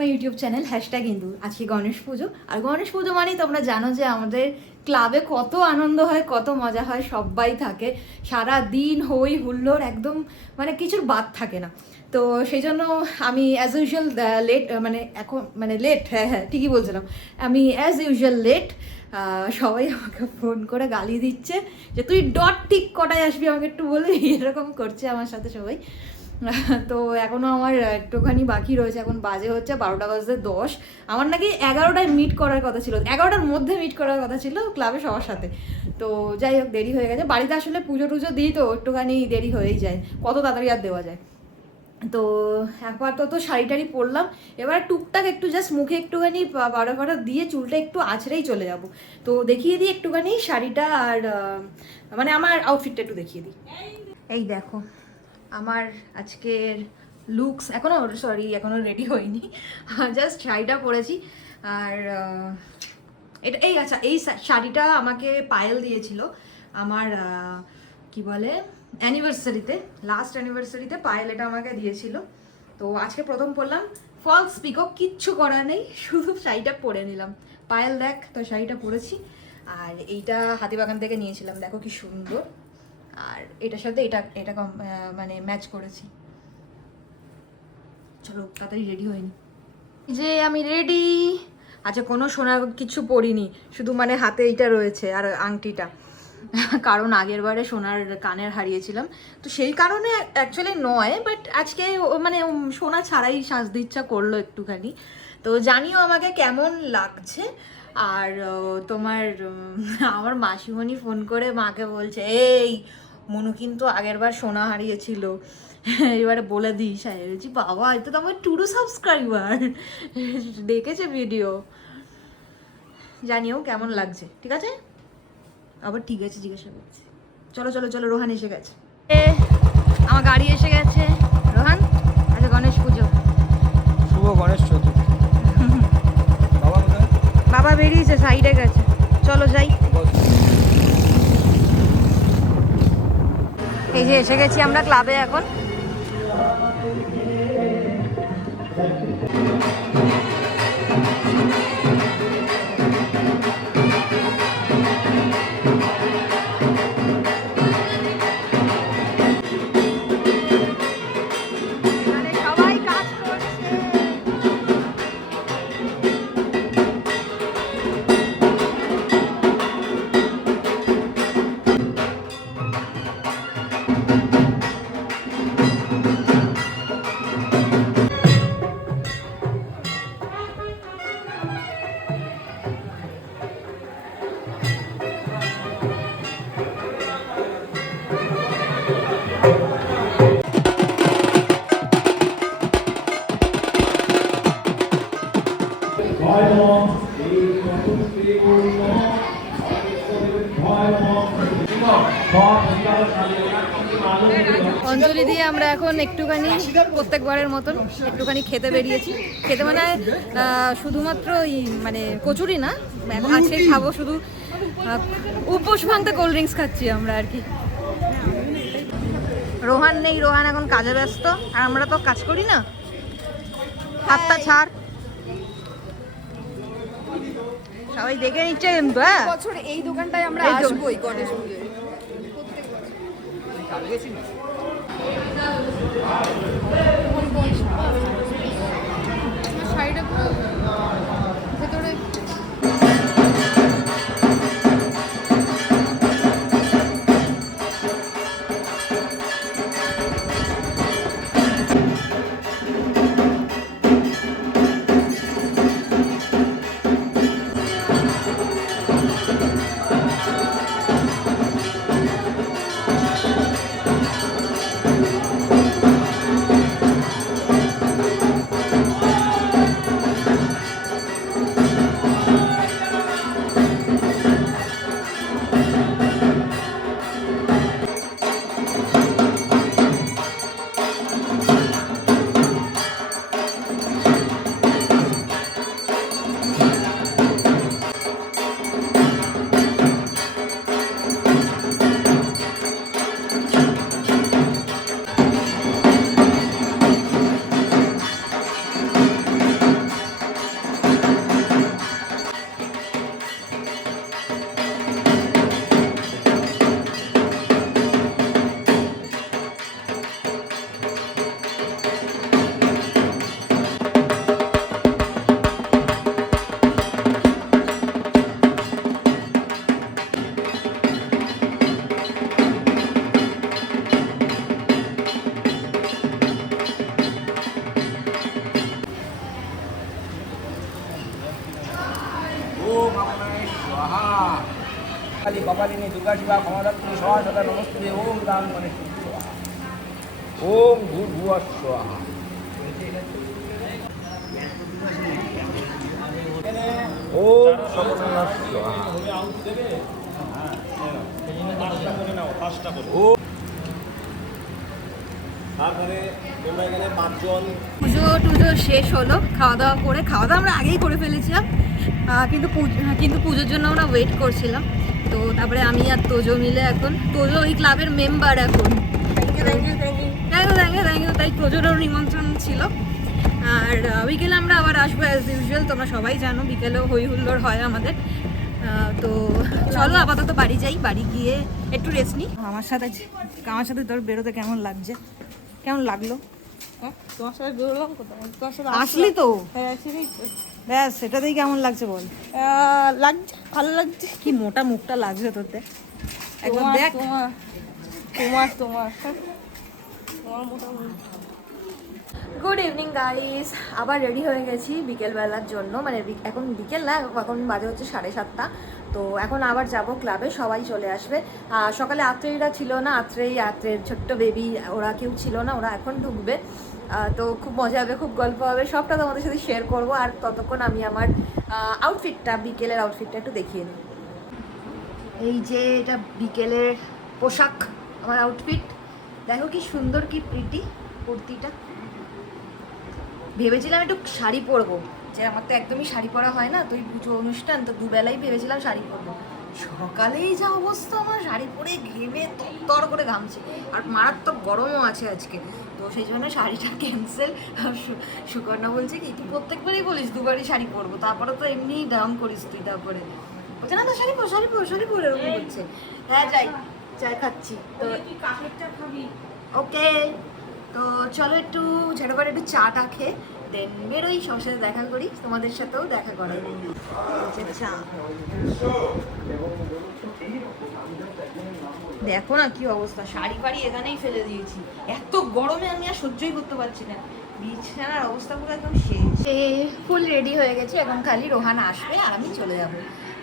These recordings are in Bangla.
My YouTube channel hashtag Indu আজকে গণেশ পুজো। আর গণেশ পুজো মানেই তোমরা জানো যে আমাদের ক্লাবে কত আনন্দ হয়, কত মজা হয় সবাই থাকে। সারা দিন হই হুল্লোড়, একদম মানে কিছুর বাদ থাকে না। তো সেই জন্য আমি অ্যাজ ইউজুয়াল লেট মানে এখন মানে লেট হ্যাঁ হ্যাঁ ঠিকই বলছিলাম। আমি অ্যাজ ইউজুয়াল লেট সবাই আমাকে ফোন করে গালি দিচ্ছে যে, তুই ডট ঠিক কটায় আসবি? আমাকে একটু বলে এরকম করছে আমার সাথে সবাই। তো এখনও আমার একটুখানি বাকি রয়েছে, এখন বাজে হচ্ছে বারোটা বাজতে দশ। আমার নাকি এগারোটায় মিট করার কথা ছিল, এগারোটার মধ্যে মিট করার কথা ছিল ক্লাবে সবার সাথে। তো যাই হোক, দেরি হয়ে গেছে। বাড়িতে আসলে পুজো টুজো দিই তো, একটুখানি দেরি হয়েই যায়। কত তাড়াতাড়ি আর দেওয়া যায়? তো একবার তো তো শাড়ি টাড়ি পরলাম। এবার টুকটাক একটু জাস্ট মুখে একটুখানি বারো ফাটা দিয়ে চুলটা একটু আছড়েই চলে যাব। তো দেখিয়ে দিই একটুখানি শাড়িটা আর মানে আমার আউটফিটটা একটু দেখিয়ে দিই। এই দেখো আমার আজকের লুকস এখনও সরি এখনও রেডি হয়নি। জাস্ট শাড়িটা পরেছি। আর এটা, এই আচ্ছা এই শাড়িটা আমাকে পায়েল দিয়েছিল আমার কি বলে অ্যানিভার্সারিতে লাস্ট অ্যানিভার্সারিতে পায়েল এটা আমাকে দিয়েছিল। তো আজকে প্রথম পরলাম। ফলস পিকক কিচ্ছু করা নেই, শুধু শাড়িটা পরে নিলাম। পায়েল দেখ, তো শাড়িটা পরেছি। আর এইটা হাতিবাগান থেকে নিয়েছিলাম, দেখো কি সুন্দর। আর এটার সাথে এটা এটা মানে ম্যাচ করেছি। চলো, তাড়াতাড়ি রেডি হয়নি যে আমি রেডি আচ্ছা কোনো সোনার কিছু পরিনি শুধু মানে হাতে এইটা রয়েছে আর আংটিটা। কারণ আগের বারে সোনার কানের হারিয়েছিলাম। তো সেই কারণে অ্যাকচুয়ালি নয় বাট আজকে মানে সোনা ছাড়াই সাজতে ইচ্ছা করল একটুখানি। তো জানিও আমাকে কেমন লাগছে। আর তোমার আমার মাসিমণি ফোন করে মাকে বলছে, এই মনু কিন্তু আগের বার সোনা হারিয়েছিল। এবারে বলে দিস আর বলছি বাবা এটা তো আমার টুরু সাবস্ক্রাইবার। দেখেছে ভিডিও। জানিও কেমন লাগছে ঠিক আছে? আবার ঠিক আছে জিজ্ঞাসা করছি। চলো চলো চলো রোহান এসে গেছে। আমার গাড়ি এসে গেছে। রোহান আচ্ছা গণেশ পুজো। শুভ গণেশ চতুর্থী। বাবা বাবা বেরিয়েছে সাইডে গেছে। চলো যাই। এই যে এসে গেছি আমরা ক্লাবে এখন। অঞ্জলি দিয়ে আমরা এখন একটুখানি, প্রত্যেকবারের মতন একটুখানি খেতে বেরিয়েছি। খেতে মানে শুধুমাত্র মানে কচুরি না, আজকে খাব শুধু উপোস ভাঙতে কোল্ড ড্রিঙ্কস খাচ্ছি আমরা আর কি। রোহান নেই, রোহান এখন কাজে ব্যস্ত, আর আমরা তো কাজ করি না। হাতটা ছাড়। সবাই দেখে নিচ্ছে হ্যাঁ বছর এই দোকানটায় আমরা আসবোই গণেশ পুজোয়। শাড়িটা কপালিনী দুর্গা শিবা ক্ষমদাত্রী সহা সদা নমস্তে ওম দান গণেশ ওম ভূর্ভুব স্বাহা। ওম। পুজো টুজো শেষ হলো খাওয়া দাওয়া করে খাওয়া দাওয়া আমরা আগেই করে ফেলেছিলাম কিন্তু কিন্তু পুজোর জন্য আমরা ওয়েট করছিলাম। তো তারপরে আমি আর তোজো মিলে এখন তোজো ওই ক্লাবের মেম্বার এখন। Thank you thank you thank you thank you তাই তোজোরও নিমন্ত্রণ ছিল। আর বিকেলে আমরা আবার আসব অ্যাজ ইউজুয়াল তোমরা সবাই জানো বিকেলেও হই হুল্লোড় হয় আমাদের। তো চলো আপাতত বাড়ি যাই বাড়ি গিয়ে একটু রেস্ট নিই। আমার সাথে আমার সাথে তোর বেরোতে কেমন লাগছে? কেমন লাগল? তোমার সাথে বেরোলাম তোমার সাথে আসলি তো। হ্যাঁ ব্যাস সেটাতেই কেমন লাগছে বল? আহ, লাগছে ভালো লাগছে। কি মোটা মুখটা লাগছে তোতে? একবার দেখ। তোমার তোমার গুড ইভিনিং গাইস আবার রেডি হয়ে গেছি বিকেলবেলার জন্য। মানে এখন বিকেল না এখন বাজে হচ্ছে সাড়ে সাতটা। তো এখন আবার যাব ক্লাবে সবাই চলে আসবে। আর সকালে আত্রেয়ীরা ছিল না আত্রেয়ী আত্রের ছোট্ট বেবি ওরা কেউ ছিল না ওরা এখন ঢুকবে। তো খুব মজা হবে, খুব গল্প হবে। সবটা তোমাদের সাথে শেয়ার করব। আর ততক্ষণ আমি আমার আউটফিটটা বিকেলের আউটফিটটা একটু দেখিয়ে নিই এই যে এটা বিকেলের পোশাক, আমার আউটফিট দেখো কি সুন্দর, কি প্রিটি কুর্তিটা। ভেবেছিলাম একটু শাড়ি পরবো। যে আমার তো একদমই শাড়ি পরা হয় না, তো এই পুজো অনুষ্ঠান, তো দুবেলাই ভেবেছিলাম শাড়ি পরবো। সকালেই যা অবস্থা, আমার শাড়ি পরে ঘেমে তর করে ঘামছে। আর মারাত্মক গরমও আছে আজকে। তো সেই জন্য শাড়িটা ক্যান্সেল সুকর্ণা বলছে কি তুই প্রত্যেকবারই বলিস দুবারই শাড়ি পরবো তারপরে তো এমনিই ডাউন করিস তুই তারপরে। বলছে না না শাড়ি পর শাড়ি পর শাড়ি পর এরকম বলছে। হ্যাঁ যাই চাই খাচ্ছি। তো ওকে। তো চলো একটু ছোটো করে একটু চাটা খেয়ে দেন বেরোই সবার সাথে দেখা করি তোমাদের সাথেও দেখা এই চা দেখো না কি অবস্থা, শাড়ি ফাড়ি এখানেই ফেলে দিয়েছি। এত গরমে আমি আর সহ্যই করতে পারছি না। বিছানার অবস্থা পুরো একদম শেষ। ফুল রেডি হয়ে গেছে, এখন খালি রোহান আসবে আর আমি চলে যাব।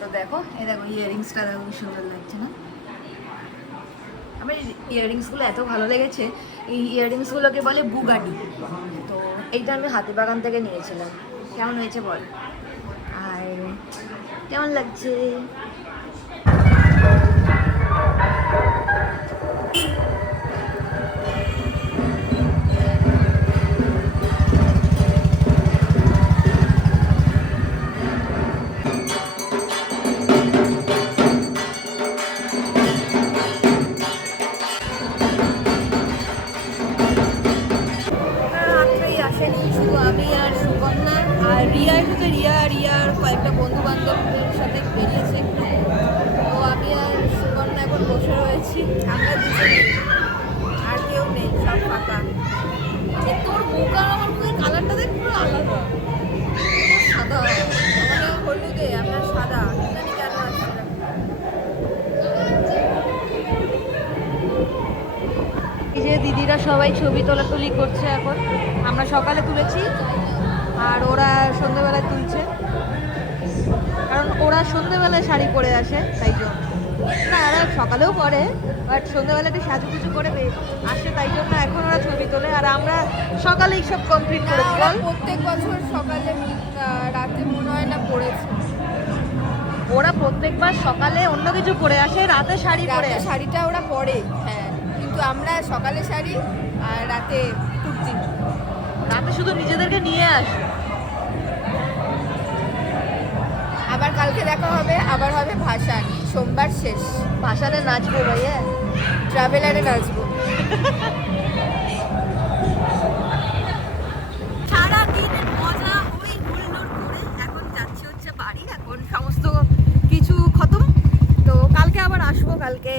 তো দেখো, এই দেখো ইয়ারিংসটা দেখো সুন্দর লাগছে না? আমার ইয়াররিংসগুলো এত ভালো লেগেছে, এই ইয়াররিংসগুলোকে বলে বুগাডি তো এইটা আমি হাতি বাগান থেকে নিয়েছিলাম। কেমন হয়েছে বল? আর কেমন লাগছে? Thank you. রয়েছি আমরা দুজনে। আর কেউ নেই, সব এ তোর মুখ আর আমার মুখের কালারটা দেখ, পুরো আলাদা। সাদা। মানে হলুদে, আপনার সাদা। যে দিদিরা সবাই ছবি তোলাতুলি করছে এখন। আমরা সকালে তুলেছি, আর ওরা সন্ধ্যেবেলায় তুলছে। কারণ ওরা সন্ধ্যেবেলায় শাড়ি পরে আসে, তাই জন্য। না ওরা সকালেও পরে বাট সন্ধ্যেবেলা একটু সাজু কিছু করে আসে তাই জন্য এখন ওরা ছবি তোলে আর আমরা সকালেই সব কমপ্লিট বল। প্রত্যেক বছর সকালে রাতে মনে হয় না পড়েছে। ওরা প্রত্যেকবার সকালে অন্য কিছু পরে আসে রাতে শাড়ি পরে শাড়িটা ওরা পরে হ্যাঁ। কিন্তু আমরা সকালে শাড়ি আর রাতে কুর্তি। রাতে শুধু নিজেদেরকে নিয়ে আসে। আবার কালকে দেখা হবে আবার হবে ভাসান। সোমবার শেষ। ভাসানে নাচবো ভাইয়া। ট্রাভেলারে নাচবো। সারাদিন মজা ওই হুল্লোড় করে এখন যাচ্ছি হচ্ছে বাড়ি এখন সমস্ত কিছু খতম। তো কালকে আবার আসব কালকে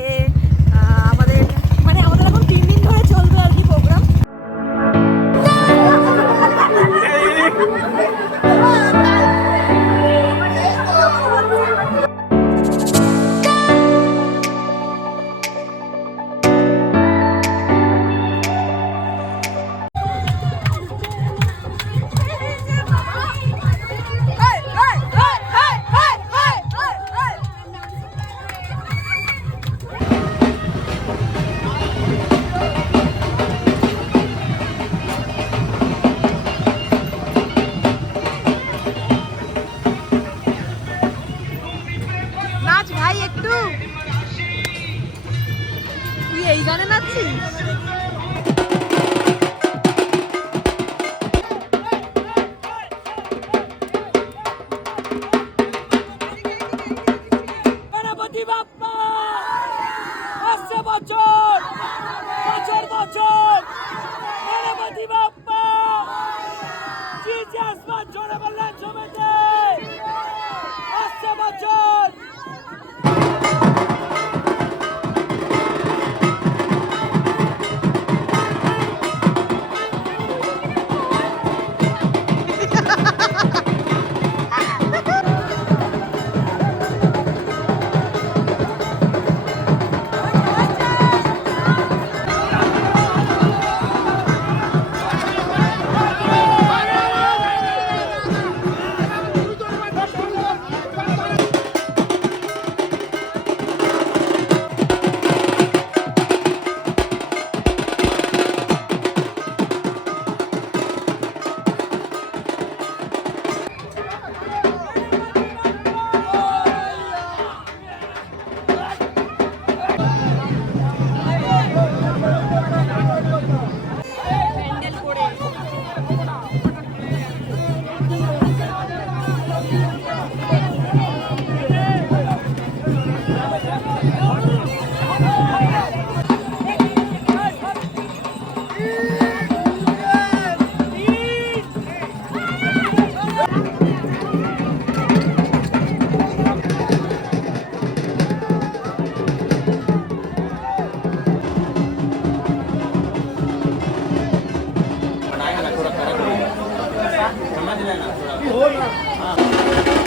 E rolo.